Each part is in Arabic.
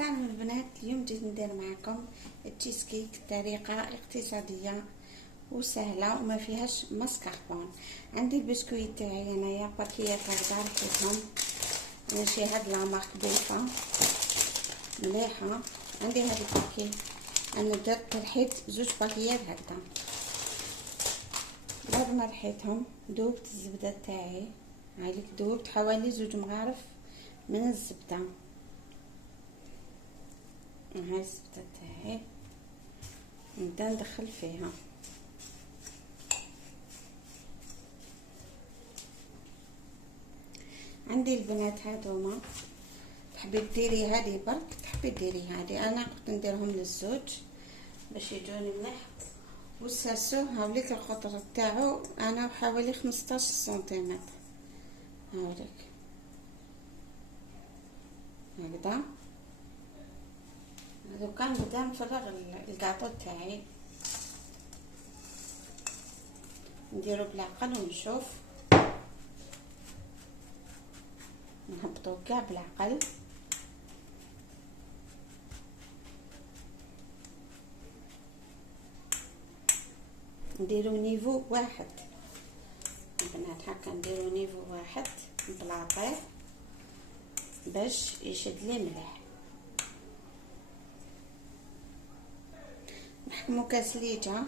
السلام البنات. اليوم جيت ندير معكم التشيز كيك بطريقه اقتصاديه وسهله وما فيهاش ماسكاربون. عندي البسكويت تاعي انايا باكيات هكذا رحيتهم، ماشي هاد لا مارك بوفا مليحه. عندي هاد الباكي انا درت رحيت زوج باكيات هكذا. بعد ما رحيتهم دوبت الزبده تاعي، هايليك دوبت حوالي زوج مغارف من الزبده. هاي الزبده تاعي نبدا ندخل فيها. عندي البنات هادوما، تحبي ديري هادي برك تحبي ديري هادي، انا كنت نديرهم للزوج باش يجوني مليح. والساسو هاوليك القطر تاعو انا حوالي 15 سنتيمتر، هاوليك هكذا. هذا كان بدا نفرغ الكاطو تاعي، نديرو بالعقل ونشوف، نهبطو كاع بالعقل. نديرو نيفو واحد البنات، هكا نديرو نيفو واحد بلاطيه باش يشد لي مليح. نحكمو كاس ليجا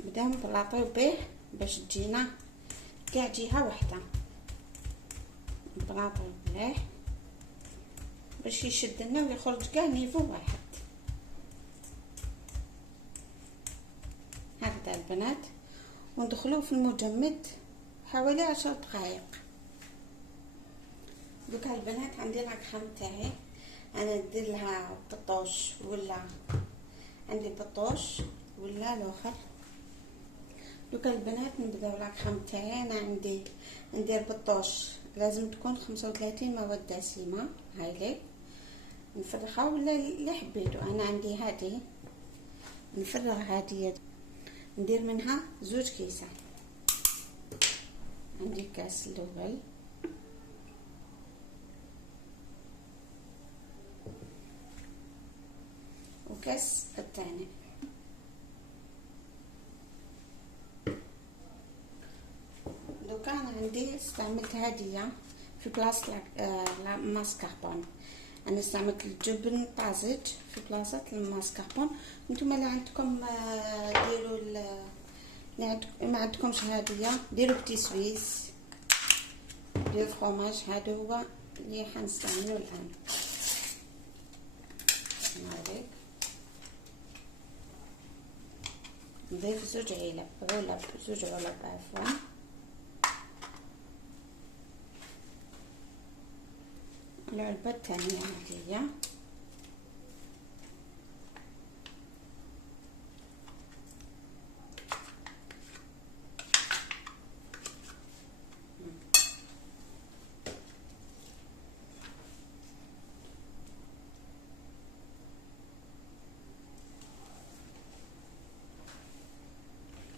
نبداو نبلاطيو به باش تجينا كاع جهه واحده، نبلاطيو مليح باش يشد لنا ويخرج كاع نيفو واحد هكذا البنات. وندخلوه في المجمد حوالي 10 دقائق. دوكا البنات عندي لاكخام تاعي، انا ندير لها بطوش، ولا عندي بطوش ولا الاخر. دوكا البنات نبداو لاكخام تاعي. انا عندي ندير بطوش لازم تكون 35 مواد دسمه، هايليك نفرغها ولا اللي حبيتو. انا عندي هادي نفرغ هادي، ندير منها زوج كيسان. عندي كاس الاول وكاس الثاني. دوكا انا عندي استعملت هاديه في بلاصه الماسكاربون. انا استعملت الجبن طازج في بلاصه الماسكاربون. نتوما اللي عندكم ديروا اللي ما عندكمش هاديه ديروا بتي سويس، ديروا فروماج. هذا هو اللي حنستعملو الان. هذيك نضيف زوج زوج علب عفوا. العلبة الثانية هذه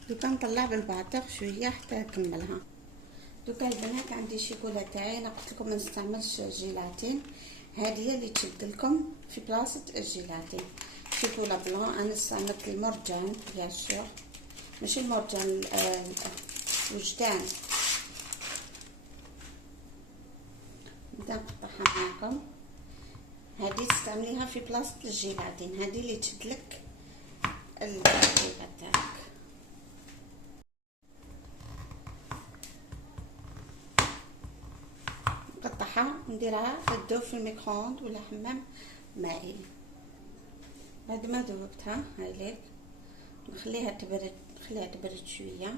دوكا نطلع بالباطيق شويه حتى نكملها. دوكا البنات عندي شيكولا تاعي، انا قلت لكم ما نستعملش جيلاتين، هذه هي اللي تشد لكم في بلاصه الجيلاتين. شيكولا بلون، انا استعملت المرجان بيان سور، ماشي المرجان الوجدان. نبدا نقطعها معكم. هذه تستعمليها في بلاصه الجيلاتين، هذه اللي تشد لك الحليبه تاعك. نقطعها نديرها تذوب في الميكرووند ولا حمام مائي. بعد ما ذوبتها هايليك نخليها تبرد شويه،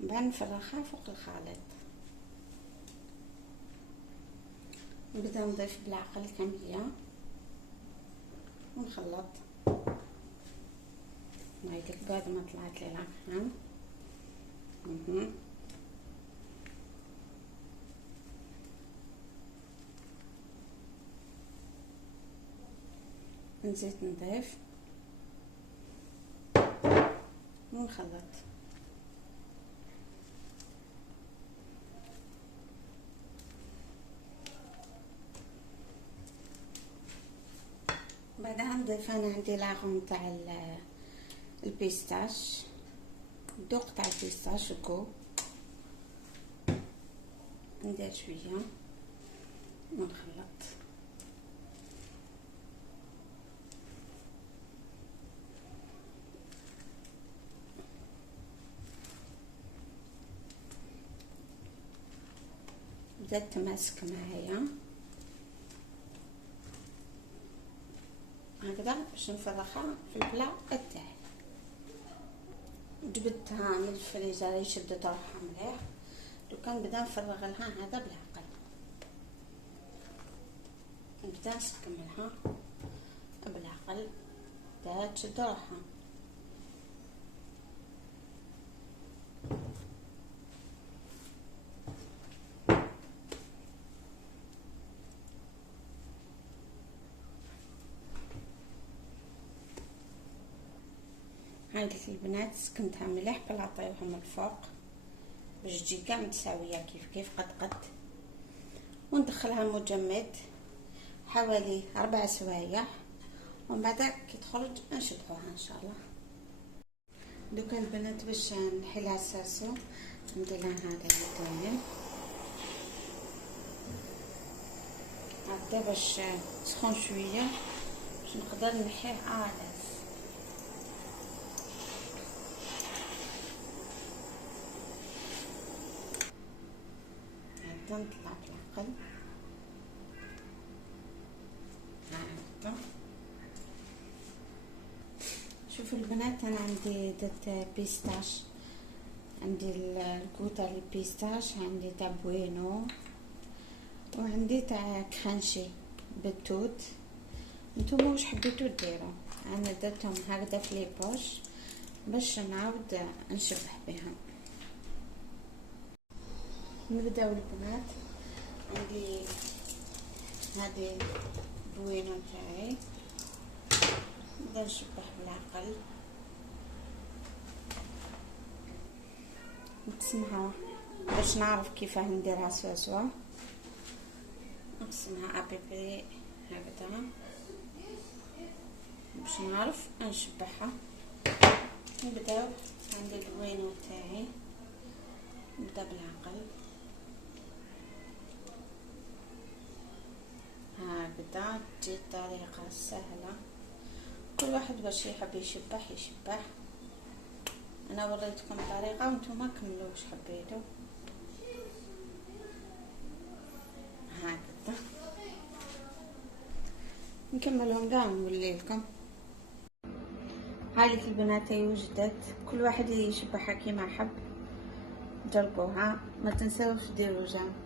من بعد نفرغها فوق الخليط. نبدا نضيف بالعقل كميه ونخلط. هايليك بعد ما طلعت لي لاكخام نزيد نضيف ونخلط. بعدها نضيف انا عندي لاغون تاع البيستاش، الذوق تاع البيستاش كو ندير شويه ونخلط. بدات تماسك معايا هكذا باش نفرغها في البلا تاعي. جبدتها من الفريزر شدت روحها مليح، دوكا نبدا نفرغ لها هذا بالعقل، نبدا نسكملها بالعقل بدات تشد روحها. هاي البنات سكنتها مليح بلا طيوهم الفوق باش تجي كاع متساويه كيف قد وندخلها مجمد حوالي 4 سوايع، ومن بعد كي تخرج نشدوها ان شاء الله. دوكا البنات باش نحيلها الساسو ندير لها هذا الطايم هكذا باش تسخن شويه باش نقدر نحيه عادس. نطلع بالعقل هكذا. شوفوا البنات انا عندي درت بيستاش، عندي الكوتا البيستاش، عندي تاع بوينو، وعندي تاع كرانشي بالتوت. نتوما واش حبيتو ديروا، انا درتهم هكذا في لي بوش باش نعاود نشبه بهم. نبداو البنات، عندي هذه بوينه تاعي نبدا نشبه بالعقل، نقسمها باش نعرف كيفاه نديرها سوا، نقسمها ابيبري هكذا باش نعرف نشبعها. نبداو عندي البوينه تاعي نبدا بالعقل هكذا، تجي الطريقه سهله، كل واحد باش يحب يشبح. انا وريتكم طريقه وانتم كملوا واش حبيتوا هكذا. نكملهم كاع نولي لكم. هذه البنات وجدت، كل واحد يشبحها كيما حب. جربوها، ما تنساوش ديروا جيم.